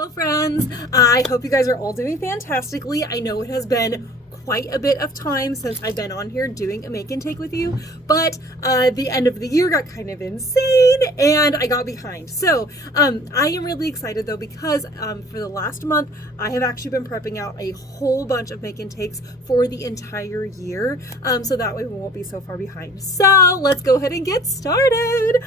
Hello friends, I hope you guys are all doing fantastically. I know it has been quite a bit of time since I've been on here doing a make and take with you, but the end of the year got kind of insane and I got behind. So I am really excited though because for the last month I have actually been prepping out a whole bunch of make and takes for the entire year, so that way we won't be so far behind. So let's go ahead and get started.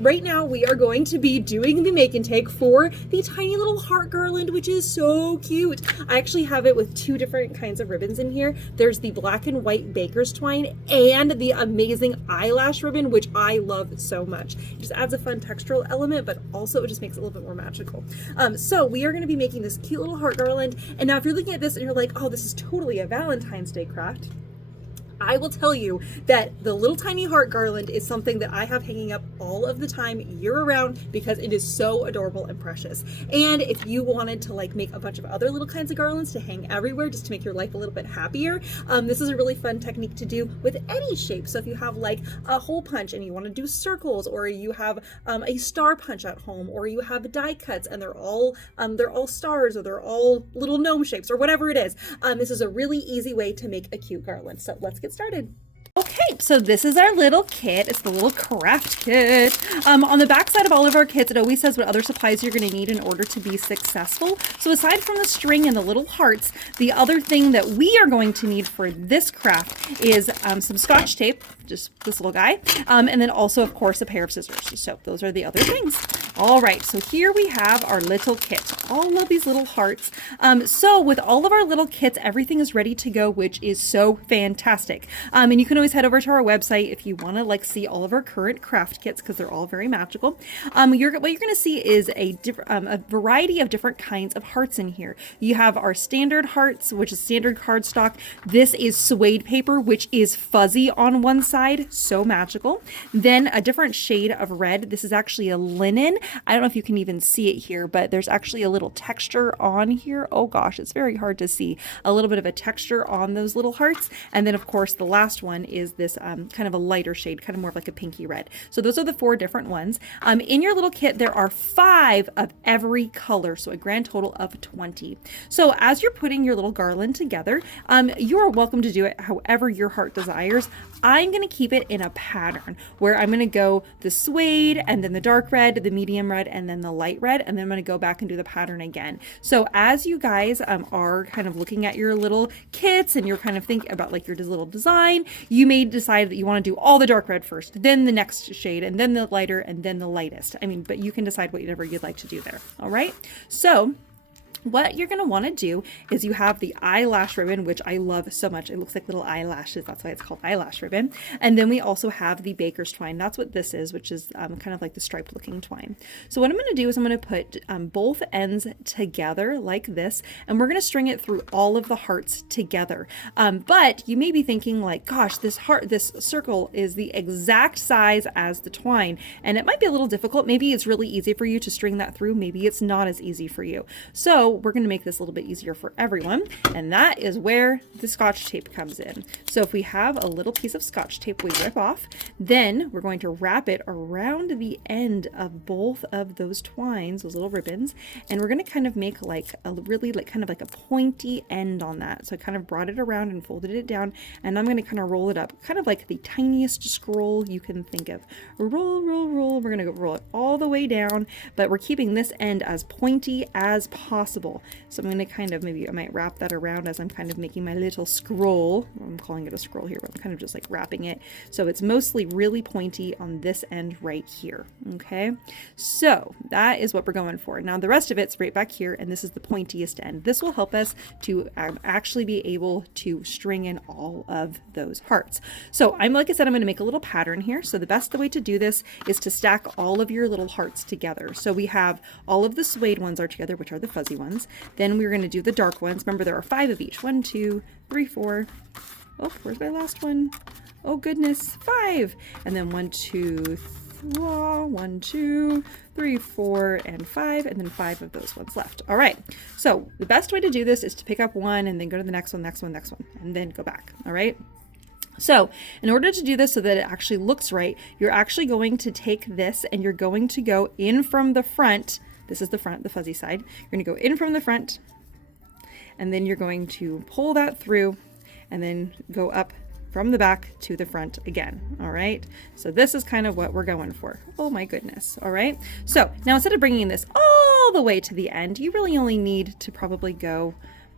Right now we are going to be doing the make and take for the tiny little heart garland, which is so cute. I actually have it with two different kinds of ribbons in here. There's the black and white baker's twine and the amazing eyelash ribbon, which I love so much. It just adds a fun textural element, but also it just makes it a little bit more magical. So we are going to be making this cute little heart garland. And now if you're looking at this and you're like, oh, this is totally a Valentine's Day craft, I will tell you that the little tiny heart garland is something that I have hanging up all of the time, year round, because it is so adorable and precious. And if you wanted to like make a bunch of other little kinds of garlands to hang everywhere just to make your life a little bit happier, this is a really fun technique to do with any shape. So if you have like a hole punch and you want to do circles, or you have a star punch at home, or you have die cuts and they're all stars, or they're all little gnome shapes, or whatever it is, this is a really easy way to make a cute garland. So let's get started. Okay, so this is our little kit. It's the little craft kit. On the back side of all of our kits, it always says what other supplies you're going to need in order to be successful. So aside from the string and the little hearts, the other thing that we are going to need for this craft is some Scotch tape, just this little guy, and then also, of course, a pair of scissors. So those are the other things. All right, so here we have our little kit, all of these little hearts. So with all of our little kits, everything is ready to go, which is so fantastic. And you can always head over to our website if you want to like see all of our current craft kits, because they're all very magical. What you're going to see is a variety of different kinds of hearts in here. You have our standard hearts, which is standard cardstock. This is suede paper, which is fuzzy on one side, so magical. Then a different shade of red. This is actually a linen. I don't know if you can even see it here, but there's actually a little texture on here. Oh gosh, it's very hard to see. A little bit of a texture on those little hearts. And then of course, the last one is this kind of a lighter shade, kind of more of like a pinky red. So those are the 4 different ones. In your little kit, there are 5 of every color, so a grand total of 20. So as you're putting your little garland together, you are welcome to do it however your heart desires. I'm going to keep it in a pattern where I'm going to go the suede and then the dark red, the medium red, and then the light red, and then I'm going to go back and do the pattern again. So as you guys are kind of looking at your little kits and you're kind of thinking about like your little design, you may decide that you want to do all the dark red first, then the next shade, and then the lighter, and then the lightest. I mean, but you can decide whatever you'd like to do there. All right. So what you're going to want to do is you have the eyelash ribbon, which I love so much. It looks like little eyelashes. That's why it's called eyelash ribbon. And then we also have the baker's twine. That's what this is, which is kind of like the striped looking twine. So what I'm going to do is I'm going to put both ends together like this, and we're going to string it through all of the hearts together. But you may be thinking like, gosh, this circle is the exact size as the twine, and it might be a little difficult. Maybe it's really easy for you to string that through. Maybe it's not as easy for you. So we're going to make this a little bit easier for everyone, and that is where the Scotch tape comes in. So if we have a little piece of Scotch tape we rip off, then we're going to wrap it around the end of both of those twines, those little ribbons, and we're going to kind of make like a really like kind of like a pointy end on that. So I kind of brought it around and folded it down, and I'm going to kind of roll it up, kind of like the tiniest scroll you can think of. Roll, roll, roll. We're going to roll it all the way down, but we're keeping this end as pointy as possible. So I'm going to kind of, maybe I might wrap that around as I'm kind of making my little scroll. I'm calling it a scroll here, but I'm kind of just like wrapping it. So it's mostly really pointy on this end right here. Okay. So that is what we're going for. Now the rest of it's right back here, and this is the pointiest end. This will help us to actually be able to string in all of those hearts. So like I said, I'm going to make a little pattern here. So the best way to do this is to stack all of your little hearts together. So we have all of the suede ones are together, which are the fuzzy ones. Then we're going to do the dark ones. Remember, there are 5 of each. 1, 2, 3, 4. Oh, where's my last one? Oh goodness, 5. And then 1, 2, 1, 2, 3, 4, and 5, and then 5 of those ones left. All right. So the best way to do this is to pick up one and then go to the next one, and then go back. All right. So in order to do this so that it actually looks right, you're actually going to take this and you're going to go in from the front This is the front, the fuzzy side. You're going to go in from the front, and then you're going to pull that through and then go up from the back to the front again. All right. So this is kind of what we're going for. Oh my goodness. All right. So now instead of bringing this all the way to the end, you really only need to probably go,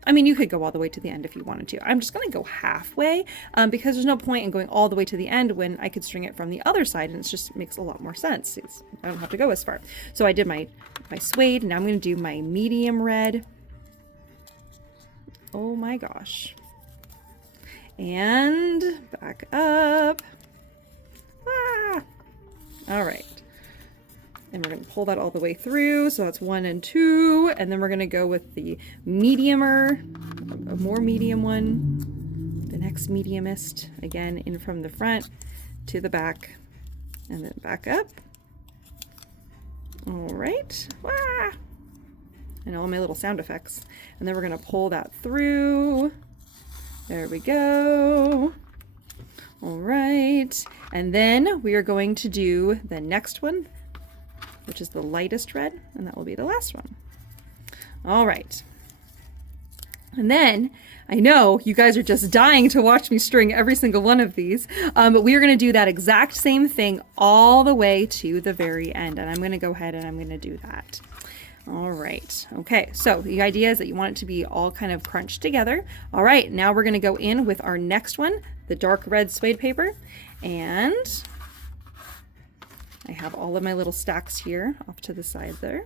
I mean, you could go all the way to the end if you wanted to. I'm just going to go halfway because there's no point in going all the way to the end when I could string it from the other side, and it just makes a lot more sense. I don't have to go as far. So I did my suede. Now I'm going to do my medium red. Oh my gosh. And back up. Ah! All right. And we're going to pull that all the way through. So that's 1 and 2. And then we're going to go with the mediumer, a more medium one, the next mediumest, again, in from the front to the back, and then back up. All right. Ah! And all my little sound effects. And then we're going to pull that through. There we go. All right. And then we are going to do the next one, which is the lightest red, and that will be the last one. All right. And then I know you guys are just dying to watch me string every single one of these, but we are going to do that exact same thing all the way to the very end. And I'm going to go ahead and I'm going to do that. All right. Okay. So the idea is that you want it to be all kind of crunched together. All right. Now we're going to go in with our next one, the dark red suede paper. And I have all of my little stacks here off to the side there.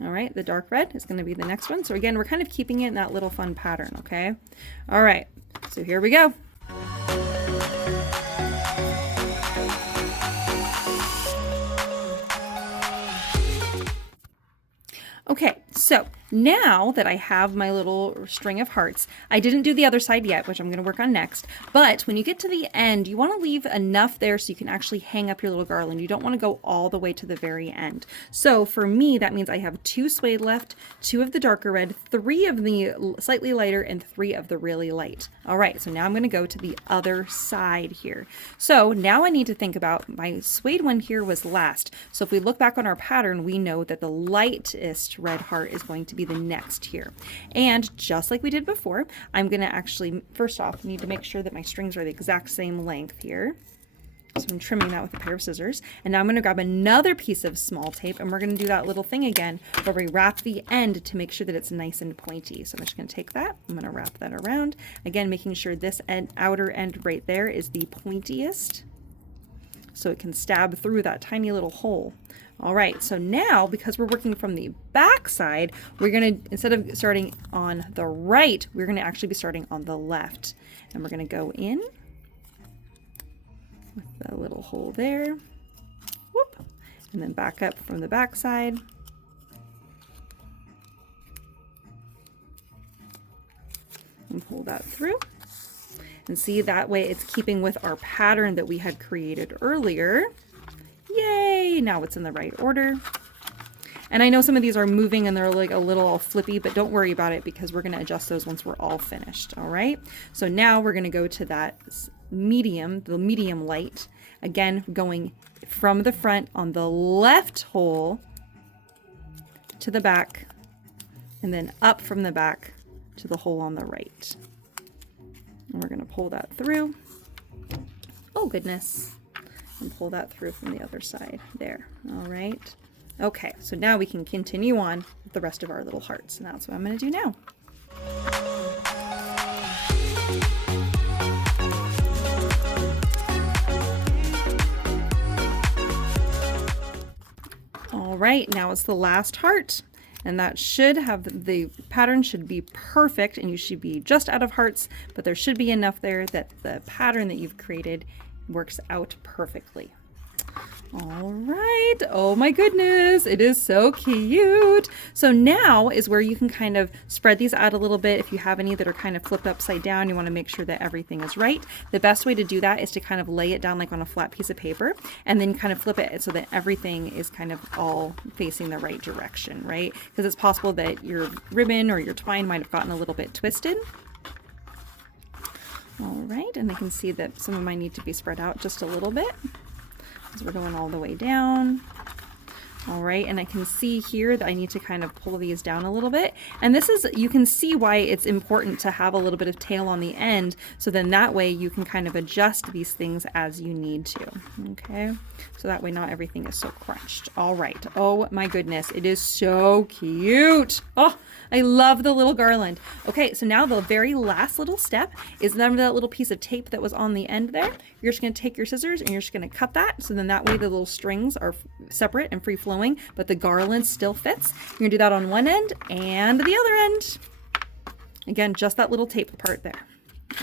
All right. The dark red is going to be the next one. So again, we're kind of keeping it in that little fun pattern. Okay. All right. So here we go. Okay, so now that I have my little string of hearts, I didn't do the other side yet, which I'm going to work on next. But when you get to the end, you want to leave enough there so you can actually hang up your little garland. You don't want to go all the way to the very end. So for me, that means I have 2 suede left, 2 of the darker red, 3 of the slightly lighter, and 3 of the really light. All right, so now I'm going to go to the other side here. So now I need to think about my suede one here was last. So if we look back on our pattern, we know that the lightest red heart is going to be the next here. And just like we did before, I'm going to actually, first off, need to make sure that my strings are the exact same length here. So I'm trimming that with a pair of scissors. And now I'm going to grab another piece of small tape, and we're going to do that little thing again where we wrap the end to make sure that it's nice and pointy. So I'm just going to take that, I'm going to wrap that around. Again, making sure this outer end right there is the pointiest, so it can stab through that tiny little hole. All right, so now because we're working from the back side, we're going to, instead of starting on the right, we're going to actually be starting on the left. And we're going to go in with that little hole there. Whoop, and then back up from the back side. And pull that through. And see, that way it's keeping with our pattern that we had created earlier. Yay! Now it's in the right order. And I know some of these are moving and they're like a little all flippy, but don't worry about it because we're going to adjust those once we're all finished. All right. So now we're going to go to that medium, the medium light. Again, going from the front on the left hole to the back, and then up from the back to the hole on the right. And we're going to pull that through. Oh, goodness. And pull that through from the other side there. All right. Okay, so now we can continue on with the rest of our little hearts, and that's what I'm going to do now. All right, now it's the last heart. And that should have, the pattern should be perfect, and you should be just out of hearts, but there should be enough there that the pattern that you've created works out perfectly. All right. Oh my goodness. It is so cute. So now is where you can kind of spread these out a little bit. If you have any that are kind of flipped upside down, you want to make sure that everything is right. The best way to do that is to kind of lay it down like on a flat piece of paper and then kind of flip it so that everything is kind of all facing the right direction, right? Because it's possible that your ribbon or your twine might have gotten a little bit twisted. All right. And I can see that some of mine need to be spread out just a little bit. We're going all the way down. All right, and I can see here that I need to kind of pull these down a little bit. And this is, you can see why it's important to have a little bit of tail on the end, so then that way you can kind of adjust these things as you need to, okay? So that way not everything is so crunched. All right, oh my goodness, it is so cute. Oh, I love the little garland. Okay, so now the very last little step is then that little piece of tape that was on the end there. You're just gonna take your scissors and you're just gonna cut that, so then that way the little strings are separate and free flowing, but the garland still fits. You're gonna do that on one end and the other end. Again, just that little tape part there.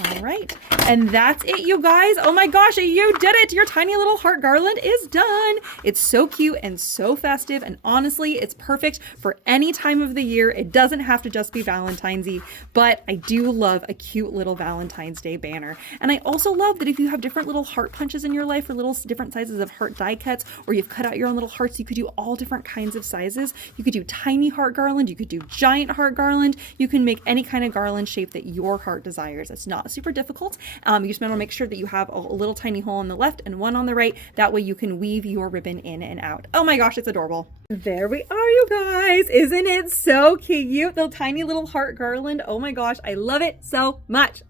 All right, and that's it, you guys. Oh my gosh, you did it. Your tiny little heart garland is done. It's so cute and so festive, and honestly, it's perfect for any time of the year. It doesn't have to just be Valentine's Eve, but I do love a cute little Valentine's Day banner. And I also love that if you have different little heart punches in your life, or little different sizes of heart die cuts, or you've cut out your own little hearts, you could do all different kinds of sizes. You could do tiny heart garland, you could do giant heart garland. You can make any kind of garland shape that your heart desires. It's not super difficult. You just want to make sure that you have a little tiny hole on the left and one on the right. That way you can weave your ribbon in and out. Oh my gosh, it's adorable. There we are, you guys. Isn't it so cute? The tiny little heart garland. Oh my gosh, I love it so much.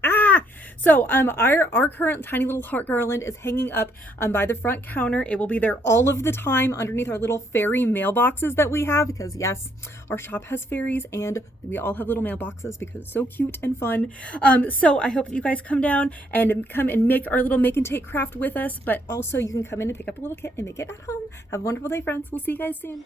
So our current tiny little heart garland is hanging up by the front counter. It will be there all of the time underneath our little fairy mailboxes that we have, because yes, our shop has fairies and we all have little mailboxes because it's so cute and fun. So I hope that you guys come down and come and make our little make and take craft with us, but also you can come in and pick up a little kit and make it at home. Have a wonderful day, friends. We'll see you guys soon.